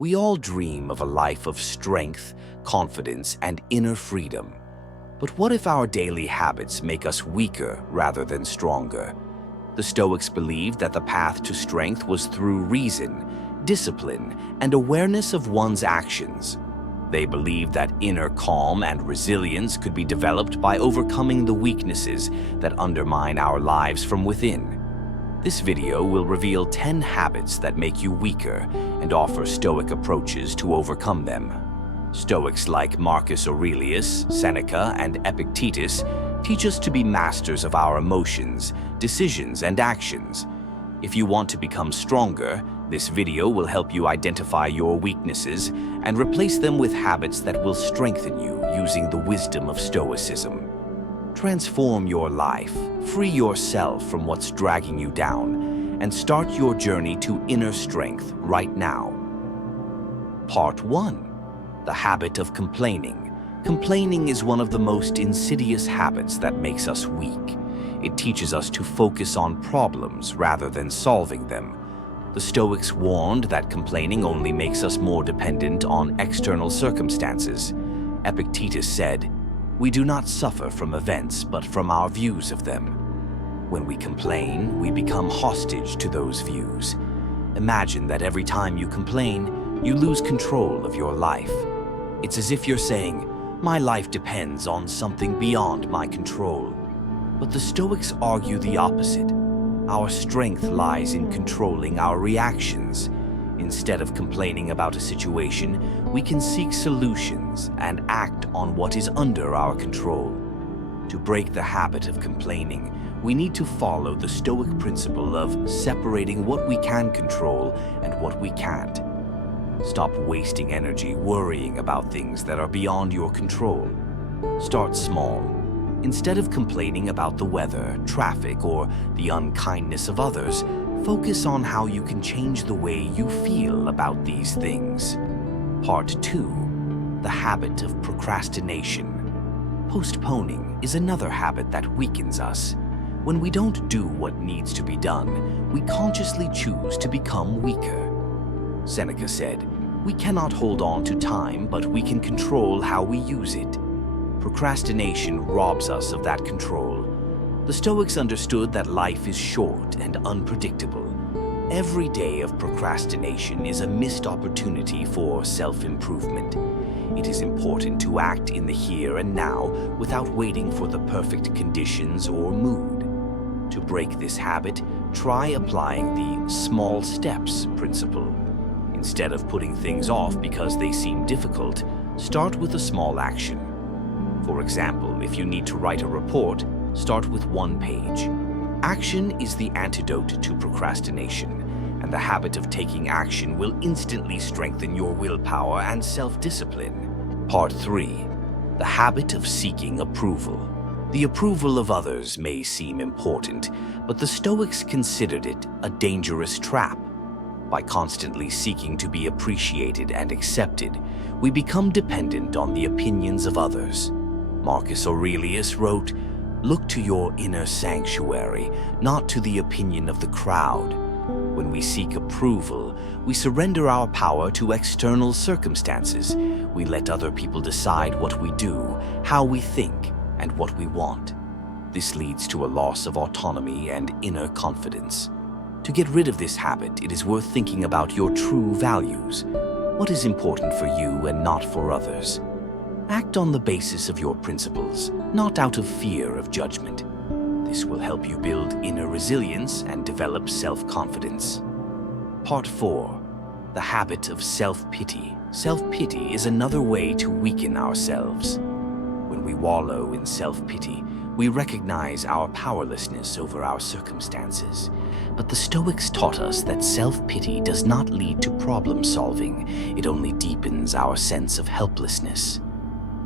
We all dream of a life of strength, confidence, and inner freedom. But what if our daily habits make us weaker rather than stronger? The Stoics believed that the path to strength was through reason, discipline, and awareness of one's actions. They believed that inner calm and resilience could be developed by overcoming the weaknesses that undermine our lives from within. This video will reveal 10 habits that make you weaker and offer Stoic approaches to overcome them. Stoics like Marcus Aurelius, Seneca, and Epictetus teach us to be masters of our emotions, decisions, and actions. If you want to become stronger, this video will help you identify your weaknesses and replace them with habits that will strengthen you using the wisdom of Stoicism. Transform your life, free yourself from what's dragging you down, and start your journey to inner strength right now. Part 1. The habit of complaining. Complaining is one of the most insidious habits that makes us weak. It teaches us to focus on problems rather than solving them. The Stoics warned that complaining only makes us more dependent on external circumstances. Epictetus said, "We do not suffer from events, but from our views of them." When we complain, we become hostage to those views. Imagine that every time you complain, you lose control of your life. It's as if you're saying, "My life depends on something beyond my control." But the Stoics argue the opposite. Our strength lies in controlling our reactions. Instead of complaining about a situation, we can seek solutions and act on what is under our control. To break the habit of complaining, we need to follow the Stoic principle of separating what we can control and what we can't. Stop wasting energy worrying about things that are beyond your control. Start small. Instead of complaining about the weather, traffic, or the unkindness of others, focus on how you can change the way you feel about these things. Part 2. The habit of procrastination. Postponing is another habit that weakens us. When we don't do what needs to be done, we consciously choose to become weaker. Seneca said, "We cannot hold on to time, but we can control how we use it." Procrastination robs us of that control. The Stoics understood that life is short and unpredictable. Every day of procrastination is a missed opportunity for self-improvement. It is important to act in the here and now without waiting for the perfect conditions or mood. To break this habit, try applying the small steps principle. Instead of putting things off because they seem difficult, start with a small action. For example, if you need to write a report, start with 1 page. Action is the antidote to procrastination, and the habit of taking action will instantly strengthen your willpower and self-discipline. Part 3. The habit of seeking approval. The approval of others may seem important, but the Stoics considered it a dangerous trap. By constantly seeking to be appreciated and accepted, we become dependent on the opinions of others. Marcus Aurelius wrote, "Look to your inner sanctuary, not to the opinion of the crowd." When we seek approval, we surrender our power to external circumstances. We let other people decide what we do, how we think, and what we want. This leads to a loss of autonomy and inner confidence. To get rid of this habit, it is worth thinking about your true values. What is important for you and not for others? Act on the basis of your principles, not out of fear of judgment. This will help you build inner resilience and develop self-confidence. Part 4. The habit of self-pity. Self-pity is another way to weaken ourselves. When we wallow in self-pity, we recognize our powerlessness over our circumstances. But the Stoics taught us that self-pity does not lead to problem-solving. It only deepens our sense of helplessness.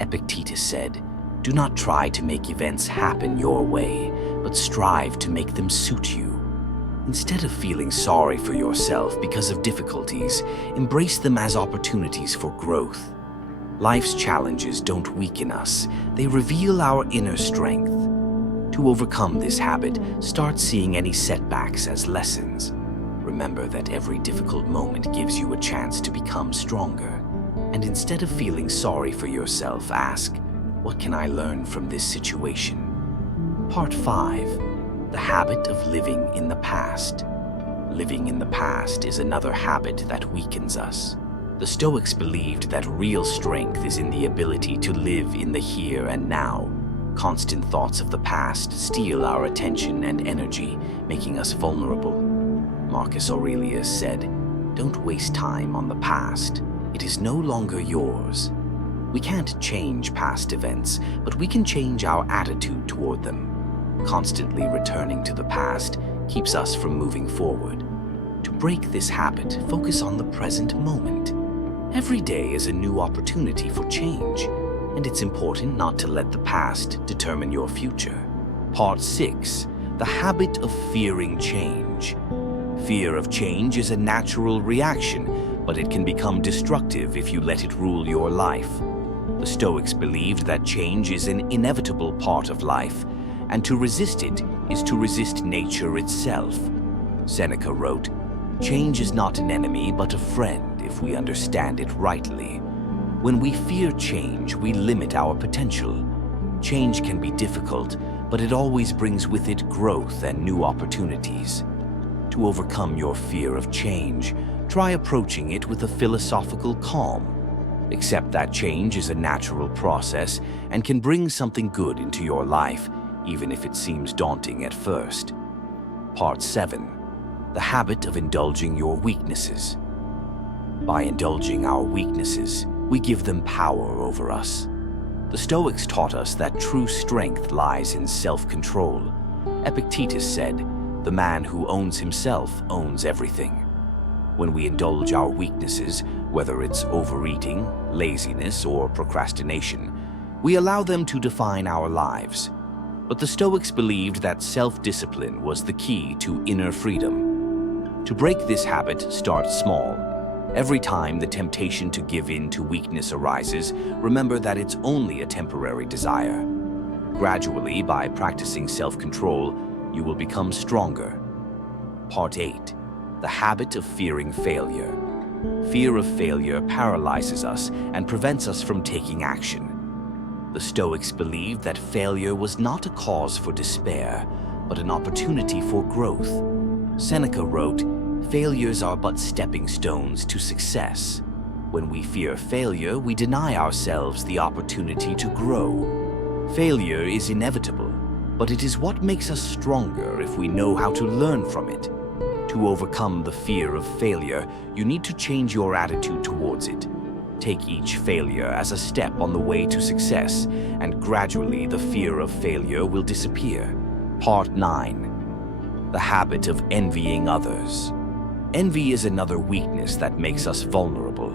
Epictetus said, "Do not try to make events happen your way, but strive to make them suit you." Instead of feeling sorry for yourself because of difficulties, embrace them as opportunities for growth. Life's challenges don't weaken us, they reveal our inner strength. To overcome this habit, start seeing any setbacks as lessons. Remember that every difficult moment gives you a chance to become stronger. And instead of feeling sorry for yourself, ask, what can I learn from this situation? Part 5. The habit of living in the past. Living in the past is another habit that weakens us. The Stoics believed that real strength is in the ability to live in the here and now. Constant thoughts of the past steal our attention and energy, making us vulnerable. Marcus Aurelius said, "Don't waste time on the past. It is no longer yours." We can't change past events, but we can change our attitude toward them. Constantly returning to the past keeps us from moving forward. To break this habit, focus on the present moment. Every day is a new opportunity for change, and it's important not to let the past determine your future. Part 6. The habit of fearing change. Fear of change is a natural reaction, but it can become destructive if you let it rule your life. The Stoics believed that change is an inevitable part of life, and to resist it is to resist nature itself. Seneca wrote, "Change is not an enemy, but a friend if we understand it rightly." When we fear change, we limit our potential. Change can be difficult, but it always brings with it growth and new opportunities. To overcome your fear of change, try approaching it with a philosophical calm. Accept that change is a natural process and can bring something good into your life, even if it seems daunting at first. Part 7. The habit of indulging your weaknesses. By indulging our weaknesses, we give them power over us. The Stoics taught us that true strength lies in self-control. Epictetus said, "The man who owns himself owns everything." When we indulge our weaknesses, whether it's overeating, laziness, or procrastination, we allow them to define our lives. But the Stoics believed that self-discipline was the key to inner freedom. To break this habit, start small. Every time the temptation to give in to weakness arises, remember that it's only a temporary desire. Gradually, by practicing self-control, you will become stronger. Part 8. The habit of fearing failure. Fear of failure paralyzes us and prevents us from taking action. The Stoics believed that failure was not a cause for despair, but an opportunity for growth. Seneca wrote, "Failures are but stepping stones to success." When we fear failure, we deny ourselves the opportunity to grow. Failure is inevitable, but it is what makes us stronger if we know how to learn from it. To overcome the fear of failure, you need to change your attitude towards it. Take each failure as a step on the way to success, and gradually the fear of failure will disappear. Part 9. The habit of envying others. Envy is another weakness that makes us vulnerable.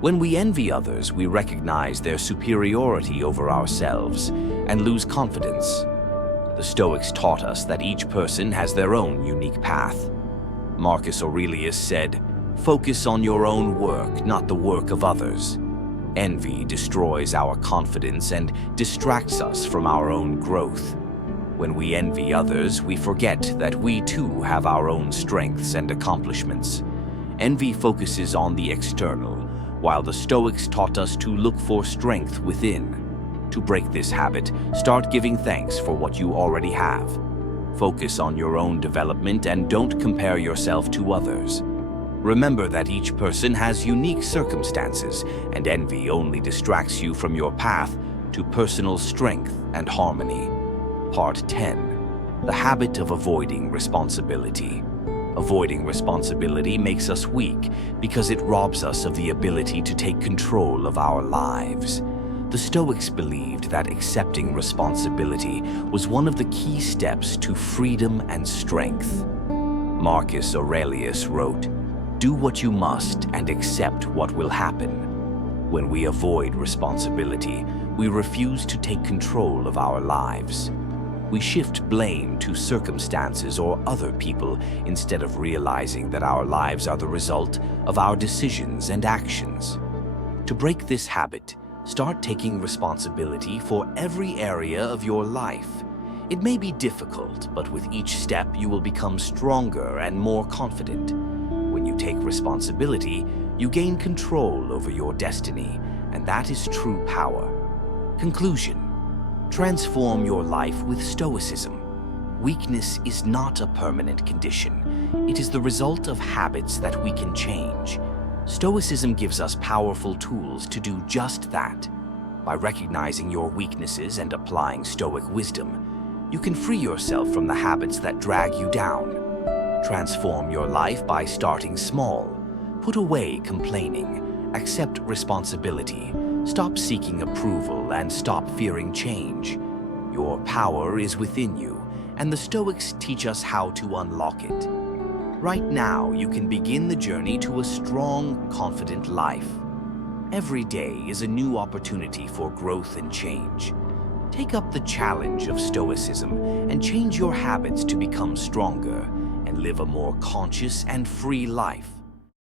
When we envy others, we recognize their superiority over ourselves and lose confidence. The Stoics taught us that each person has their own unique path. Marcus Aurelius said, "Focus on your own work, not the work of others." Envy destroys our confidence and distracts us from our own growth. When we envy others, we forget that we too have our own strengths and accomplishments. Envy focuses on the external, while the Stoics taught us to look for strength within. To break this habit, start giving thanks for what you already have. Focus on your own development and don't compare yourself to others. Remember that each person has unique circumstances, and envy only distracts you from your path to personal strength and harmony. Part 10. The habit of avoiding responsibility. Avoiding responsibility makes us weak because it robs us of the ability to take control of our lives. The Stoics believed that accepting responsibility was one of the key steps to freedom and strength. Marcus Aurelius wrote, "Do what you must and accept what will happen." When we avoid responsibility, we refuse to take control of our lives. We shift blame to circumstances or other people instead of realizing that our lives are the result of our decisions and actions. To break this habit, start taking responsibility for every area of your life. It may be difficult, but with each step you will become stronger and more confident. you take responsibility, you gain control over your destiny, and that is true power. Conclusion: transform your life with Stoicism. Weakness is not a permanent condition. It is the result of habits that we can change. Stoicism gives us powerful tools to do just that. By recognizing your weaknesses and applying Stoic wisdom, you can free yourself from the habits that drag you down. Transform your life by starting small. Put away complaining. Accept responsibility. Stop seeking approval and stop fearing change. Your power is within you, and the Stoics teach us how to unlock it. Right now, you can begin the journey to a strong, confident life. Every day is a new opportunity for growth and change. Take up the challenge of Stoicism and change your habits to become stronger and live a more conscious and free life.